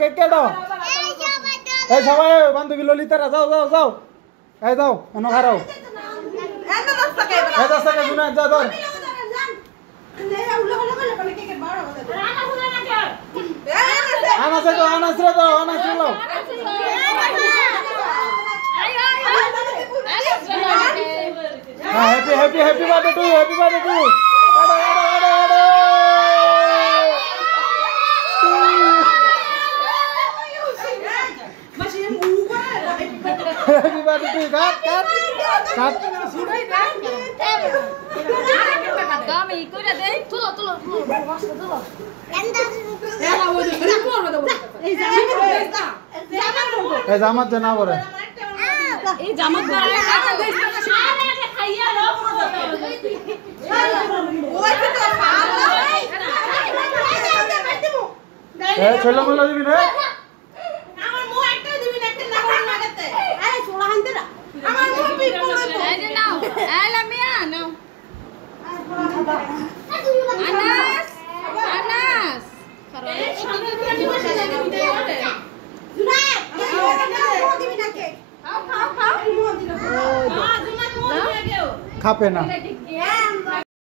Cake কাটো এই সবাই বান্ধবী ললিতারা যাও যাও যাও এই যাও এনো খারাও এই 10 টাকা গুনা যা ধর আনাস রে দাও happy birthday to Happy birthday to you. Cut. Kami ikut ada. Tolong. Zamat je na bore. Zamat bore. Cholo molo dibi na. Anas. Kape na.